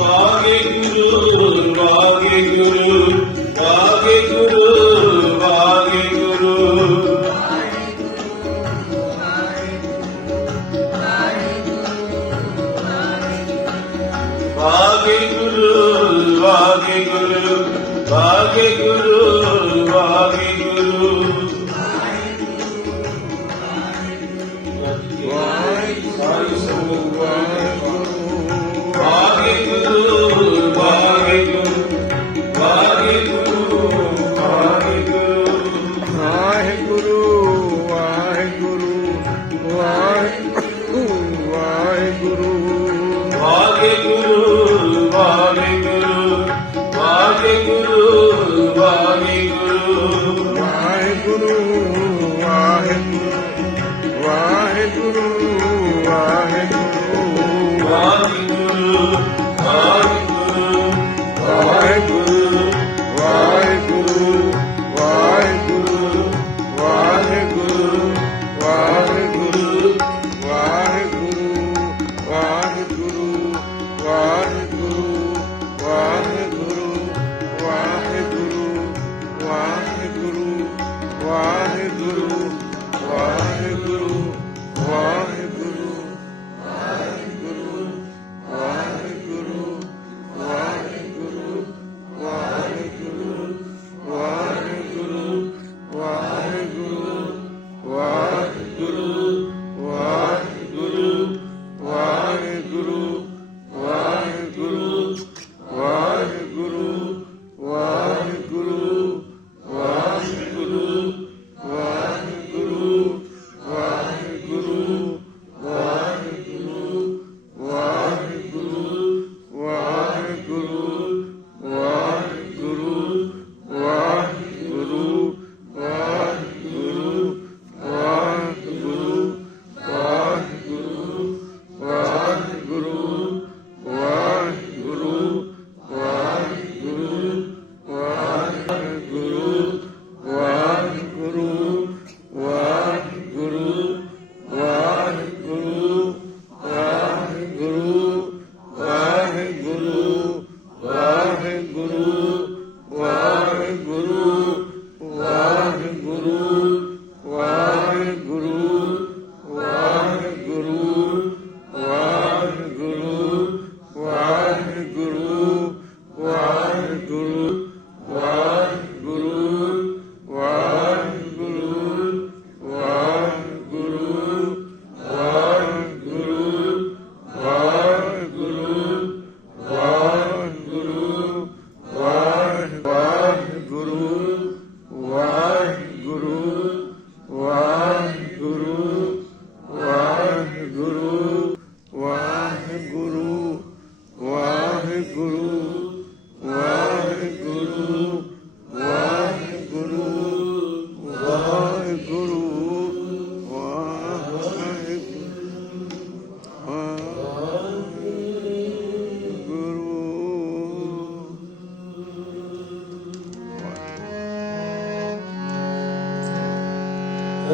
ਵਾਹਿਗੁਰੂ ਵਾਹਿਗੁਰੂ ਵਾਹਿਗੁਰੂ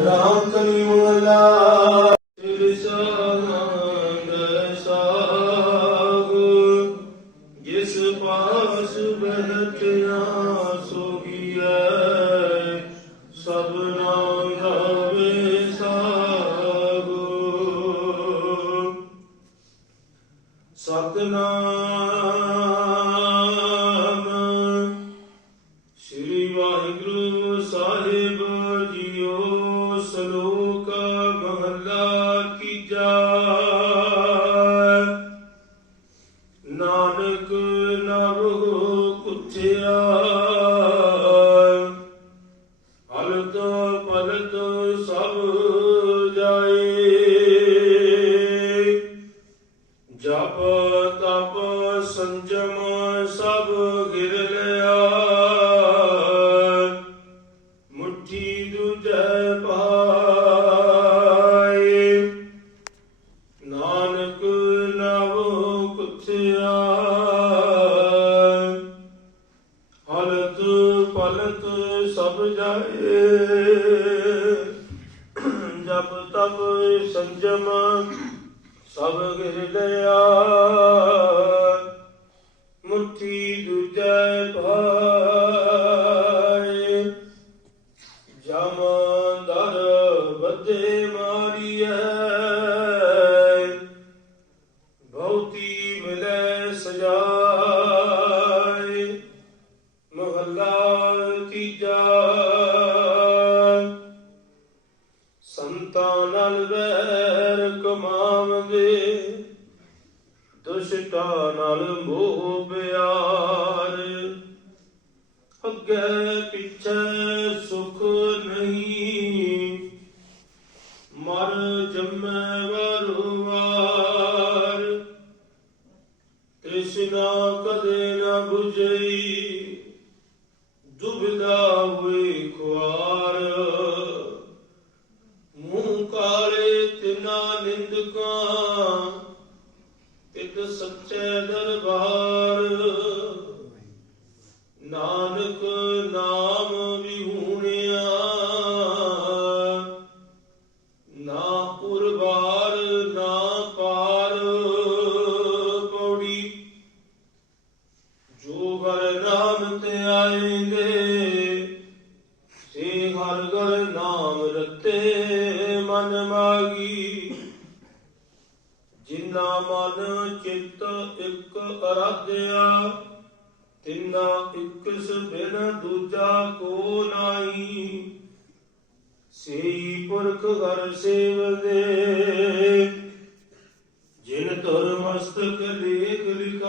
ਰਾਮ ਕਲੀ ਮੁਲਾ ਤਿਰਸਾਨੰਦ ਸਾਗ ਜਿਸ ਪਾਸ ਬਹਿਤ ਆਸੋ ਗਿਆ ਕੁਥਿਆ ਹਲਤ ਪਲਤ ਸਭ ਜਾਏ। ਜਪ ਤਪ ਸੰਜਮ ਸਭ ਗਿਰ ਲਿਆ ਮੁਠੀ ਦੁਜੈ ਭਾਏ ਸੰਤਾਂ ਨਾਲ ਵੈਰ ਕਮਾਵਦੇ, ਦੁਸ਼ਟਾਂ ਨਾਲ ਮੋਹ ਪਿਆਰ। ਅੱਗੇ ਪਿੱਛੇ ਸੁਖ ਨਹੀਂ, ਮਰ ਜੰਮੈ ਵਾਰ ਤ੍ਰਿਸ਼ਨਾ ਕਦੇ ਨਾ 부ਜਈ ਦਰਬਾਰ। ਨਾਨਕ ਨਾਮ ਵਿਹੂਣਿਆ, ਨਾ ਪੁਰਬਾਰ ਨਾ ਪਾਰ ਪੌੜੀ। ਜੋ ਹਰ ਨਾਮ ਤੇ ਆਏਂਗੇ, ਸੇ ਹਰ ਗਰ ਨਾਮ ਰਤੇ ਮਨ ਮਾਗੀ। ਜਿਨਾ ਮਨ ਚਿੱਤ ਇੱਕ ਅਰਾਧਿਆ, ਤਿੰਨਾ ਇੱਕ ਬਿਨ ਦੂਜਾ ਕੋ ਨਾਹੀ। ਸੇਈ ਪੁਰਖ ਹਰ ਸੇਵਦੇ ਜਿਨ ਤੁਰ ਮਸਤਕ ਲੇਖ ਲਿਖ